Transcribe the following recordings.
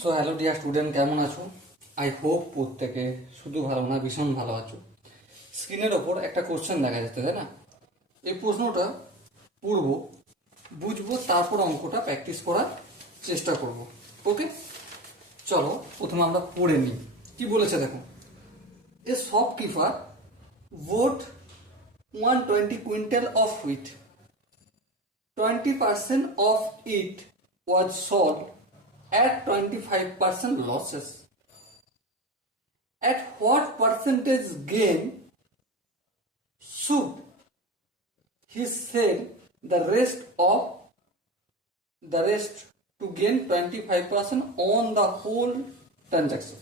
So hello dear student, কেমন আছো? I hope প্রত্যেকে শুধু ভালো না, ভীষণ ভালো আছো। স্ক্রিনের ওপর একটা কোশ্চেন দেখা যাচ্ছে, তাই না? এই প্রশ্নটা পড়বো, বুঝবো, তারপর অঙ্কটা প্র্যাকটিস করার চেষ্টা করব। ওকে, চলো প্রথমে আমরা পড়ে নিই। কি বলেছে দেখো, এ shopkeeper vote 120 quintal of wheat, 20% of it was sold at 25% losses. At what percentage gain should he sell the rest to gain 25% on the whole transaction?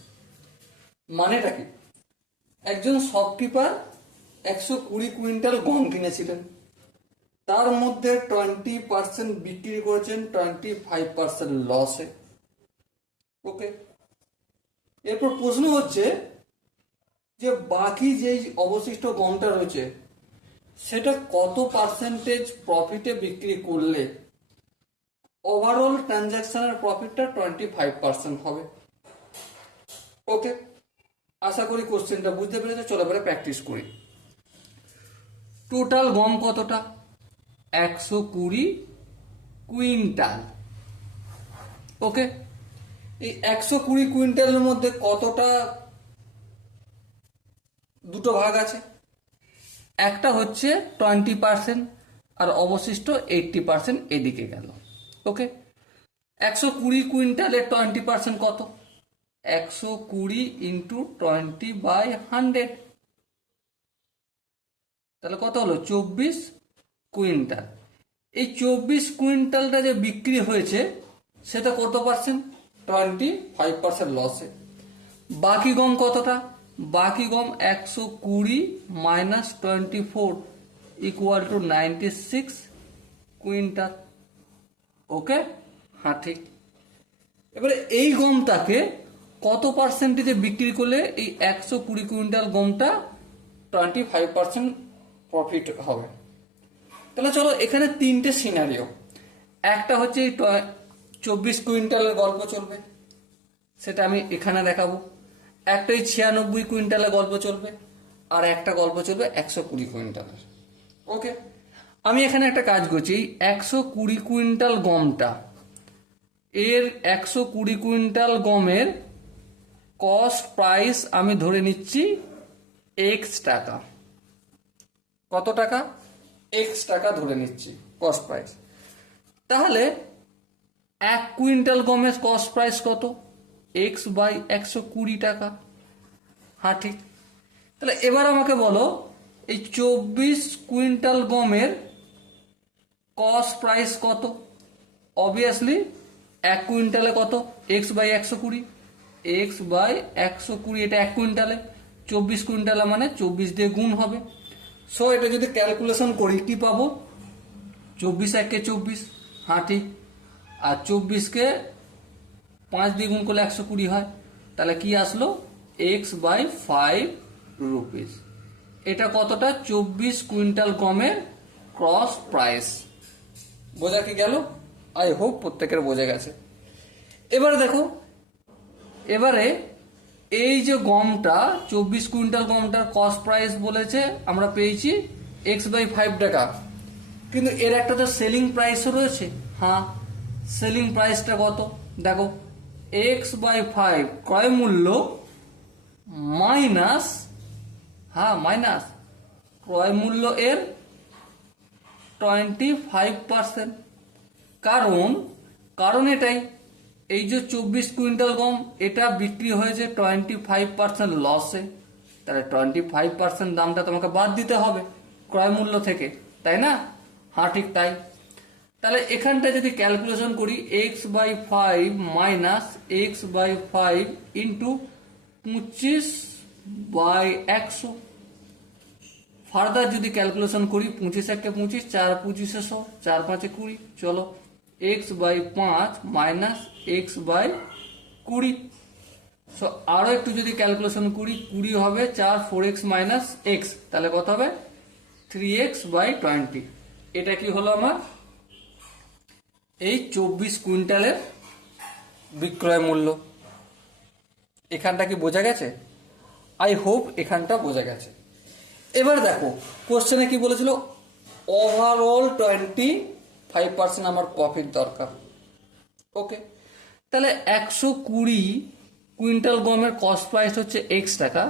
মানেটা কি? একজন শপকিপার 120 কুইন্টাল গম কিনেছিলেন, তার মধ্যে 20% বিক্রি করেছেন 25% লসে। ওকে, এরপর প্রশ্ন হচ্ছে যে বাকি যেই অবশিষ্ট গমটা রয়েছে সেটা কত পার্সেন্টেজ প্রফিটে বিক্রি করলে ওভারঅল ট্রানজাকশনের প্রফিটটা 25% হবে। ওকে, আশা করি কোশ্চেনটা বুঝতে পেরেছো। চলো এবারে প্র্যাকটিস করি। টোটাল গম কতটা? 120 কুইন্টাল। ওকে, এই 120 কুইন্টালের মধ্যে কতটা দুটো ভাগ আছে? একটা হচ্ছে 20% আর অবশিষ্ট 80% এদিকে গেল। ওকে, 120 কুইন্টালের 20% কত? 120 ইন্টু 20/100, তাহলে কত হলো? 24 কুইন্টাল। এই 24 কুইন্টালটা যে বিক্রি হয়েছে সেটা কত পার্সেন্ট? 25% লসে। বাকি গম কতটা? বাকি গম 120 মাইনাস 24 ইকুয়াল টু 96 কুইন্টাল। ওকে, হ্যাঁ ঠিক। এবারে এই গমটাকে কত পার্সেন্টেজে বিক্রি করলে এই 120 কুইন্টাল গমটা 25% প্রফিট হবে? তাহলে চলো এখানে তিনটে সিনারিও। একটা হচ্ছে এই 24 কুইন্টালের গল্প চলবে, সেটা আমি এখানে দেখাবো। একটা এই 96 কুইন্টালের গল্প চলবে, আর একটা গল্প চলবে 120 কুইন্টালের। ওকে, আমি এখানে একটা কাজ করছি। এই 120 কুইন্টাল গমটা, এর 120 কুইন্টাল গমের কস্ট প্রাইস আমি ধরে নিচ্ছি এক্স টাকা। কত টাকা? এক্স টাকা ধরে নিচ্ছি কস্ট প্রাইস। তাহলে 1 কুইন্টাল গমের কস্ট প্রাইস কত? এক্স বাই 120 টাকা। হ্যাঁ ঠিক। তাহলে এবার আমাকে বলো, এই 24 কুইন্টাল গমের কস্ট প্রাইস কত? অবভিয়াসলি 1 কুইন্টালে কত? এক্স বাই 120, এক্স বাই 120, এটা 1 কুইন্টালে। 24 কুইন্টালে মানে 24 দিয়ে গুণ হবে। সো এটা যদি ক্যালকুলেশন করি কি পাবো? 24 1 24, হ্যাঁ ঠিক। আর 24কে 5 দিয়ে গুণ করলে 120 হয়। তাহলে কি আসলো? X by 5 rupees. এটা কতটা? 24 কুইন্টাল গমের ক্রস প্রাইস। বোঝা কি গেল? আই হোপ প্রত্যেকের বোঝা গেছে। এবারে দেখো, এবারে এই যে গমটা 24 কুইন্টাল গমটার কস্ট প্রাইস বলেছে আমরা পেয়েছি এক্স বাই 5 টাকা, কিন্তু এর একটা তো সেলিং প্রাইসও রয়েছে। হ্যাঁ, সেলিং প্রাইসটা কত? দেখো, এক্স বাই 5 ক্রয় মূল্য মাইনাস, হ্যাঁ মাইনাস ক্রয় মূল্য এর 25%। কারণ এটাই, এই যে 24 কুইন্টাল গম এটা বিক্রি হয়েছে 25% লসে। তাহলে 25% দামটা তোমাকে বাদ দিতে হবে ক্রয় মূল্য থেকে, তাই না? হ্যাঁ ঠিক তাই। তাহলে এখানটা যদি ক্যালকুলেশন করি, x by 5 minus x by 5 into 25/100। Further যদি ক্যালকুলেশন করি, 25 1 25, 4 25 100, 4 5 20। চলো, x by 5 minus x by 20। So আরো একটু যদি ক্যালকুলেশন করি, 20 হবে 4 4x মাইনাস এক্স, তাহলে কত হবে? 3x by 20। এটা কি হলো আমার? এই 24 কুইন্টালের বিক্রয় মূল্য। এখানটা কি বোঝা গেছে? আই হোপ এখানটা বোঝা গেছে। এবার দেখো কোশ্চেনে কি বলেছিল, ওভারঅল 25% আমার প্রফিট দরকার। ওকে, তাহলে 120 কুইন্টাল গমের কস্ট প্রাইস হচ্ছে এক্স টাকা,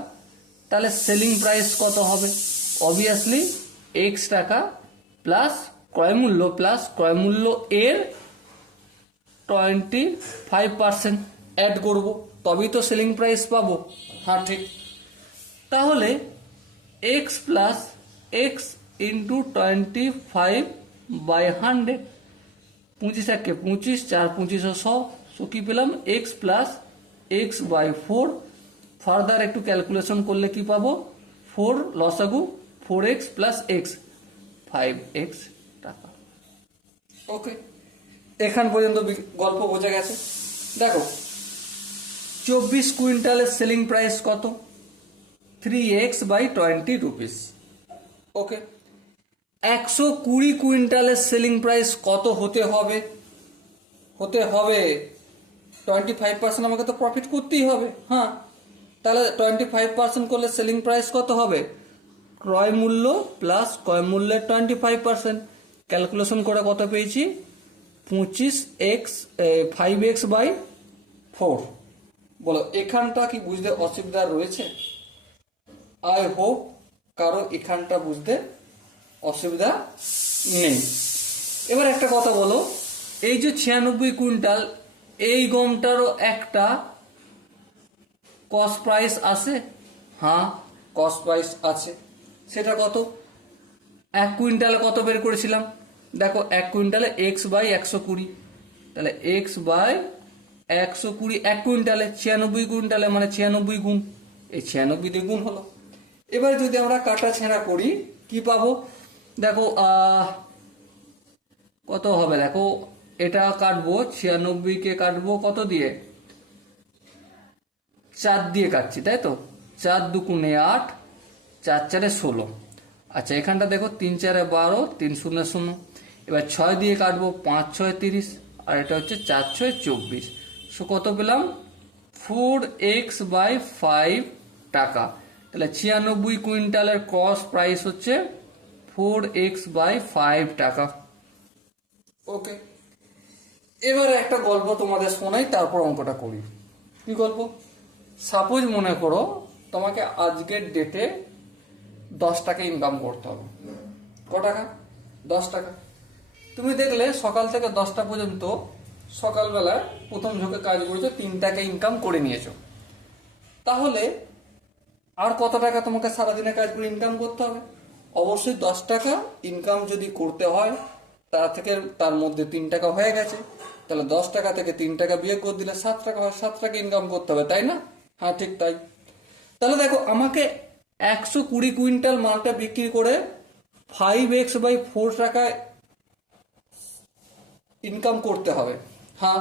তাহলে সেলিং প্রাইস কত হবে? অবভিয়াসলি এক্স টাকা প্লাস ক্রয় মূল্য এর 25% অ্যাড করব, তবেই তো সেলিং প্রাইস পাবো। হ্যাঁ ঠিক, তাহলে এক্স প্লাস এক্স ইন্টু 25/100, 25 একে 25, 4 25 100, সো কি পেলাম x plus x by 4। Further একটু ক্যালকুলেশন করলে কি পাবো, 4 লসাগু 4x প্লাস এক্স 5x টাকা। ওকে, এখান পর্যন্ত গল্প বোঝা গেছে। দেখো 24 কুইন্টালের সেলিং প্রাইস কত? 3x/20 rupees. ওকে, 120 কুইন্টালের সেলিং প্রাইস কত হতে হবে? 25% আমাকে তো প্রফিট করতেই হবে। হ্যাঁ, তাহলে 25% করলে সেলিং প্রাইস কত হবে? ক্রয় মূল্য প্লাস ক্রয় মূল্যের 25%। ক্যালকুলেশন করে কত পেয়েছি? 5x/4। বলো এখানটা কি বুঝতে অসুবিধা রয়েছে? আই হোপ কারো এখানটা বুঝতে অসুবিধা নেই। এবার একটা কথা বলো, এই যে 96 কুইন্টাল, এই গমটারও একটা কস্ট প্রাইস আছে। হ্যাঁ, কস্ট প্রাইস আছে। সেটা কত? 1 কুইন্টালে কত বের করেছিলাম? দেখো 1 কুইন্টালে x/120, তাহলে x/120 1 কুইন্টালে, 96 কুইন্টালে মানে 96 গুণ, এই 96 দিয়ে গুণ হলো। এবার যদি আমরা কাটা ছেঁড়া করি কি পাবো? দেখো কত হবে, দেখো এটা কাটবো 96কে কাটবো কত দিয়ে? 4 দিয়ে কাটছি, তাই তো? 4 দুগুণে 8, 4 4 16। আচ্ছা এখানটা দেখো 3 4 12, 3 0 0। এবার 6 দিয়ে কাটবো, 5 6 30, আর এটা হচ্ছে 4 6 24। সো কত পেলাম? 4x/5 টাকা। তাহলে 96 কুইন্টালের কস্ট প্রাইস হচ্ছে 4x/5 টাকা। ওকে, এবারে একটা গল্প তোমাদের শোনাই, তারপর অঙ্কটা করি। কি গল্প? সাপোজ মনে করো তোমাকে আজকের ডেটে 10 টাকা ইনকাম করতে হবে। ক টাকা? 10 টাকা। তুমি দেখলে সকাল থেকে 10টা পর্যন্ত সকালবেলায় প্রথম ঝোঁকে কাজ করেছো, 3 টাকা ইনকাম করে নিয়েছো। তাহলে আর কত টাকা তোমাকে সারাদিনে কাজ করে ইনকাম করতে হবে? অবশ্যই 10 টাকা ইনকাম যদি করতে হয়, তার মধ্যে 3 টাকা হয়ে গেছে, তাহলে 10 টাকা থেকে 3 টাকা বিয়োগ করে দিলে 7 টাকা হয়। 7 টাকা ইনকাম করতে হবে, তাই না? হ্যাঁ ঠিক তাই। তাহলে দেখো আমাকে 120 কুইন্টাল মালটা বিক্রি করে 5x/4 টাকায় ইনকাম করতে হবে। হ্যাঁ,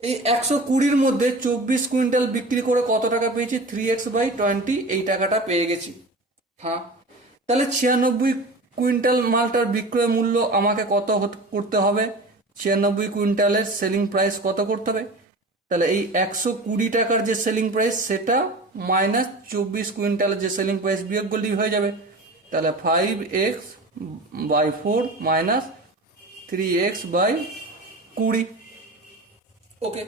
এই 120-র মধ্যে 24 কুইন্টাল বিক্রি করে কত টাকা পেয়েছি? 3x/20, এই টাকাটা পেয়ে গেছি। হ্যাঁ, তাহলে 96 কুইন্টাল মালটার বিক্রয় মূল্য আমাকে কত করতে হবে? 96 কুইন্টালের সেলিং প্রাইস কত করতে হবে? তাহলে এই 120 টাকার যে সেলিং প্রাইস সেটা মাইনাস 24 কুইন্টালের যে সেলিং প্রাইস বিয়োগ করলেই হয়ে যাবে। তাহলে 5x/4 মাইনাস 3x/20। ওকে,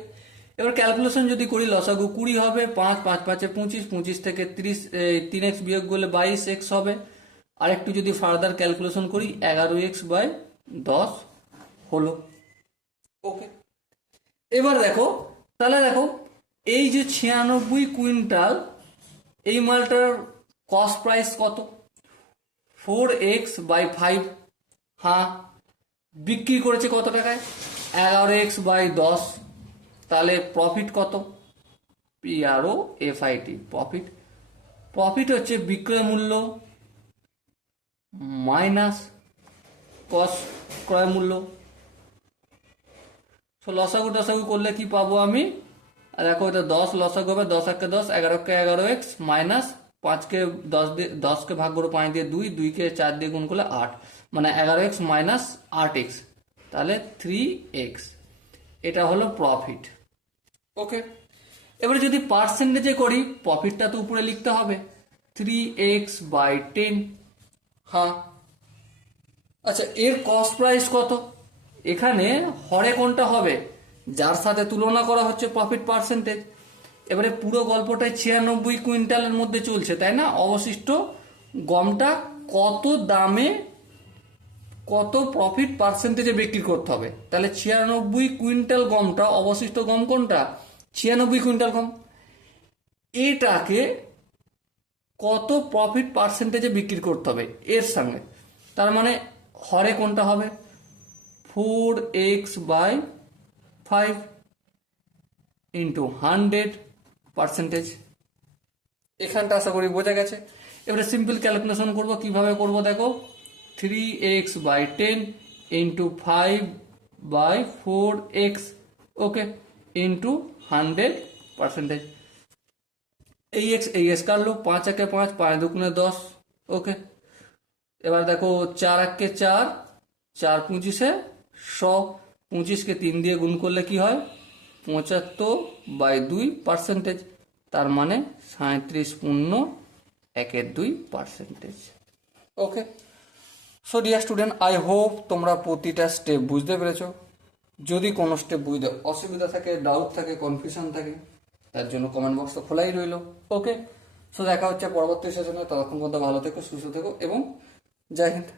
এবার ক্যালকুলেশন যদি করি লসাগু 20 হবে, 5 5 5 25, 25 থেকে 30 3x বিয়োগ করলে 22x হবে। আর একটু যদি ফার্দার ক্যালকুলেশন করি 11x/10 হলো। ওকে, এবার দেখো, তাহলে দেখো এই যে 96 কুইন্টাল, এই মালটার কস্ট প্রাইস কত? 4x/5। হ্যাঁ, বিক্রি করেছে কত টাকায়? 11x/10। তাহলে প্রফিট কত? PROFIT, profit. প্রফিট হচ্ছে বিক্রয় মূল্য মাইনাস ক্রয় মূল্য। তো লসাগু টসাগু করলে কি পাবো আমি? দেখো এটা 10 লসাগু হবে, 10 একে 10, 11 কে 11x মাইনাস 5 কে 10 কে ভাগ করে 5 দিয়ে 2, 2 কে 4 দিয়ে গুণ করলে 8, মানে 11x মাইনাস 8x, তাহলে 3x। এটা হলো প্রফিট। ওকে, এবারে যদি পার্সেন্টেজে করি, প্রফিটটা তো উপরে লিখতে হবে 3x/10। হ্যাঁ, আচ্ছা, এর কস্ট প্রাইস কত? এখানে হরে কোনটা হবে? যার সাথে তুলনা করা হচ্ছে প্রফিট পার্সেন্টেজ। এবারে পুরো গল্পটাই 96 কুইন্টালের মধ্যে চলছে, তাই না? অবশিষ্ট গমটা কত দামে, কত প্রফিট পার্সেন্টেজে বিক্রি করতে হবে। তাহলে 96 কুইন্টাল গমটা, অবশিষ্ট গম কোনটা? 96 কুইন্টাল গম। এটাকে কত প্রফিট পার্সেন্টেজে বিক্রি করতে হবে এর সঙ্গে। তার মানে হরে কোনটা হবে? 4x/5 into 100%। এখানটা আশা করি বোঝা গেছে। এবারে সিম্পল ক্যালকুলেশন করব। কিভাবে করব দেখো, 3x/10 ইন্টু 5/4x, ওকে, ইন্টু 100%। এই এক্স কাটলো, 5 একে 5, 5 দুগুণে 10, ওকে। এবার দেখো 4 একে 4, 4 পঁচিশে 100, 25কে 3 দিয়ে গুণ করলে কি হয়? 75/2%। তার মানে 37.1/2%। Okay. So dear student, I hope তোমরা প্রতিটা স্টেপ বুঝতে পেরেছো। যদি কোনো স্টেপ বুঝতে অসুবিধা থাকে, ডাউট থাকে, কনফিউশন থাকে, তার জন্য কমেন্ট বক্স তো খোলাই রইলো। ওকে। সো দেখা হচ্ছে পরবর্তী সেশনে। ততক্ষণ পর্যন্ত ভালো থেকো, সুস্থ থেকো এবং জয় হিন্দ।